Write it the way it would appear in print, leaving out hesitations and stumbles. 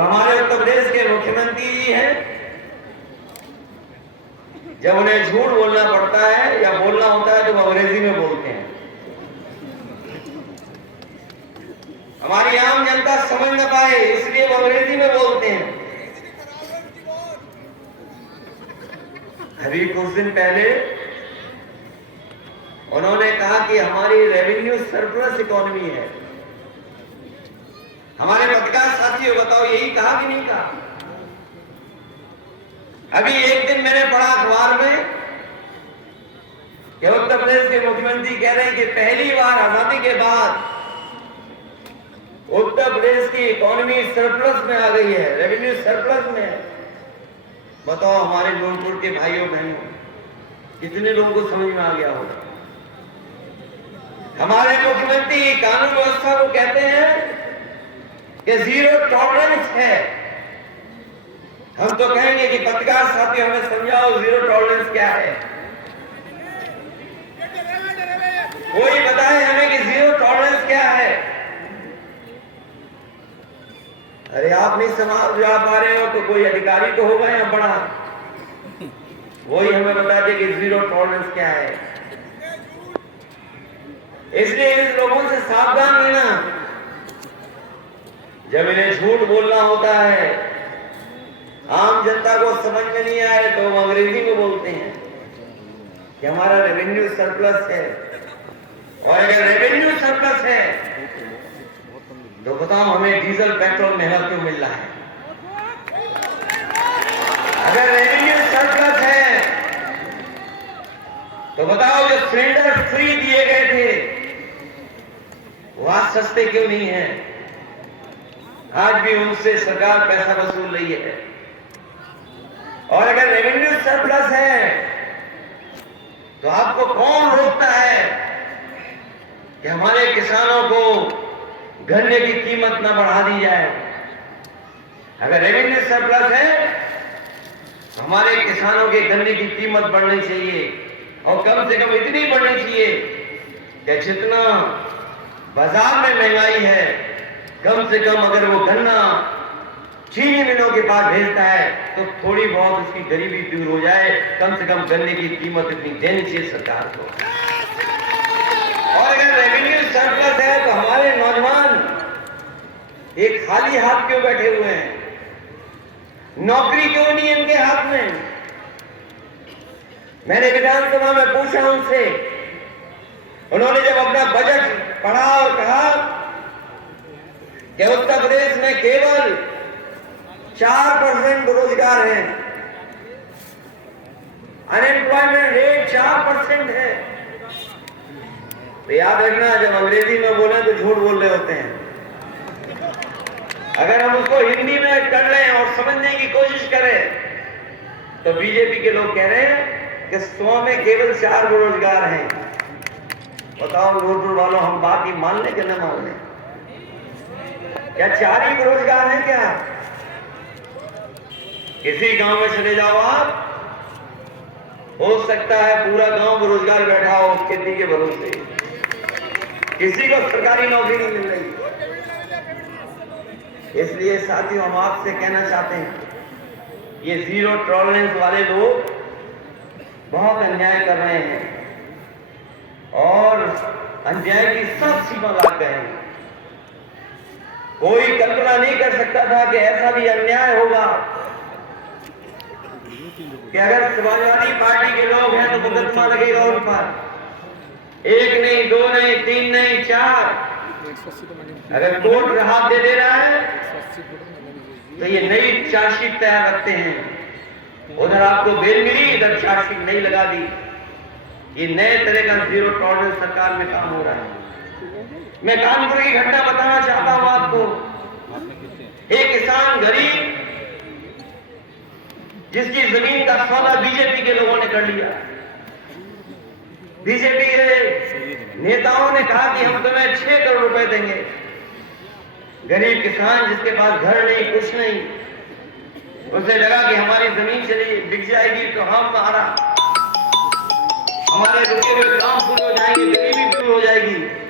जो हमारे उत्तर प्रदेश के मुख्यमंत्री जी हैं, जब उन्हें झूठ बोलना पड़ता है या बोलना होता है तो वो अंग्रेजी में बोलते हैं। हमारी आम जनता समझ न पाए इसलिए वो अंग्रेजी में बोलते हैं। अभी कुछ दिन पहले उन्होंने कहा कि हमारी रेवेन्यू सरप्लस इकोनॉमी है। हमारे पत्रकार साथियों बताओ, यही कहा कि नहीं कहा? अभी एक दिन मैंने पढ़ा अखबार में कि उत्तर प्रदेश के मुख्यमंत्री कह रहे हैं कि पहली बार आजादी के बाद उत्तर प्रदेश की इकोनॉमी सरप्लस में आ गई है, रेवेन्यू सरप्लस में है। बताओ हमारे जौनपुर के भाइयों बहनों, कितने लोगों को समझ में आ गया होगा? हमारे मुख्यमंत्री कानून व्यवस्था को कहते हैं कि जीरो टॉलरेंस है। हम तो कहेंगे कि पत्रकार साथी हमें समझाओ जीरो टॉलरेंस क्या है। कोई बताए हमें कि जीरो टॉलरेंस क्या है। अरे आप नहीं समझ पा रहे हो तो कोई अधिकारी तो होगा या बड़ा, वही हमें बता दे कि जीरो टॉलरेंस क्या है। इसलिए इन लोगों से सावधान रहना। जब इन्हें झूठ बोलना होता है, आम जनता को समझ में नहीं आए तो वो अंग्रेजी में बोलते हैं कि हमारा रेवेन्यू सरप्लस है। और अगर रेवेन्यू सरप्लस है तो बताओ हमें डीजल पेट्रोल महंगा क्यों मिल रहा है? अगर रेवेन्यू सरप्लस है तो बताओ जो सिलेंडर फ्री दिए गए थे वो आज सस्ते क्यों नहीं है? आज भी उनसे सरकार पैसा वसूल रही है। और अगर रेवेन्यू सरप्लस है तो आपको कौन रोकता है कि हमारे किसानों को गन्ने की कीमत न बढ़ा दी जाए? अगर रेवेन्यू सरप्लस है तो हमारे किसानों के गन्ने की कीमत बढ़नी चाहिए, और कम से कम इतनी बढ़नी चाहिए कि जितना बाजार में महंगाई है, कम से कम अगर वो गन्ना चीनी मिलों के पास भेजता है तो थोड़ी बहुत उसकी गरीबी दूर हो जाए। कम से कम गन्ने की कीमत इतनी देनी चाहिए सरकार को। और अगर रेवेन्यू सरप्लस है तो हमारे नौजवान एक खाली हाथ क्यों बैठे हुए हैं? नौकरी क्यों नहीं इनके हाथ में? मैंने विधानसभा में पूछा उनसे, उन्होंने जब अपना बजट पढ़ा और कहा कि उत्तर प्रदेश में केवल 4% बेरोजगार हैं, अनएम्प्लॉयमेंट रेट 4% है, तो याद रखना जब अंग्रेजी में बोले तो झूठ बोल रहे होते हैं। अगर हम उसको हिंदी में कर लें और समझने की कोशिश करें तो बीजेपी के लोग कह रहे हैं कि 100 में केवल 4 बेरोजगार हैं। बताओ जौनपुर वालों, हम बात ही मान लें कि न मान लें? क्या 4 ही बेरोजगार हैं क्या? किसी गांव में चले जाओ आप, हो सकता है पूरा गांव बेरोजगार बैठा हो खेती के भरोसे, किसी को सरकारी नौकरी नहीं मिल रही। इसलिए साथियों हम आपसे कहना चाहते हैं, ये जीरो टॉलरेंस वाले लोग बहुत अन्याय कर रहे हैं और अन्याय की सब सीमा लाग गए हैं। कोई कल्पना नहीं कर सकता था कि ऐसा भी अन्याय होगा कि अगर समाजवादी पार्टी के लोग हैं तो मुकदमा लगेगा उन पर। 1 नहीं, 2 नहीं, 3 नहीं, 4। अगर कोर्ट राहत दे रहा है तो ये नई चार्जशीट तैयार रखते हैं। उधर आपको बेल मिली, इधर चार्जशीट नहीं लगा दी। ये नए तरह का जीरो टॉलरेंस सरकार में काम हो रहा है। मैं कानपुर की घटना बताना चाहता हूं आपको। एक किसान गरीब जिसकी जमीन का सौदा बीजेपी के लोगों ने कर लिया। बीजेपी के नेताओं ने कहा कि हम तुम्हें 6 करोड़ रुपए देंगे। गरीब किसान जिसके पास घर नहीं, कुछ नहीं, उसे लगा कि हमारी जमीन चली बिक जाएगी तो हमारे रुके हुए काम पूरे हो जाएंगे, गरीबी दूर हो जाएगी।